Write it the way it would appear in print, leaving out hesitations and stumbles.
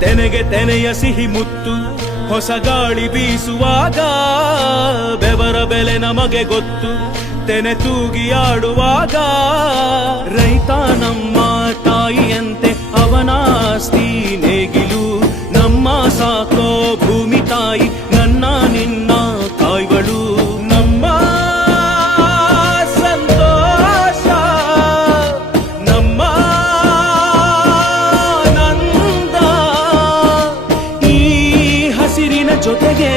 ತೆನೆಗೆ ತೆನೆಯ ಸಿಹಿ ಮುತ್ತು ಹೊಸ ಗಾಳಿ ಬೀಸುವಾಗ ಬೆವರ ಬೆಲೆ ನಮಗೆ ಗೊತ್ತು ತೆನೆ ತೂಗಿ ಆಡುವಾಗ ರೈತ ನಮ್ಮ ತಾಯಿಯಂತೆ ಅವನಾಸ್ತಿ ನೇಗಿಲು ನಮ್ಮ ಸಾಕೋ ಭೂಮಿ ತಾಯಿ ನನ್ನ ನಿನ್ನ ಕಾಯ್ಗಳು ನಮ್ಮ ಸಂತೋಷ ನಮ್ಮ ನಂದ ಈ ಹಸಿರಿನ ಜೊತೆಗೆ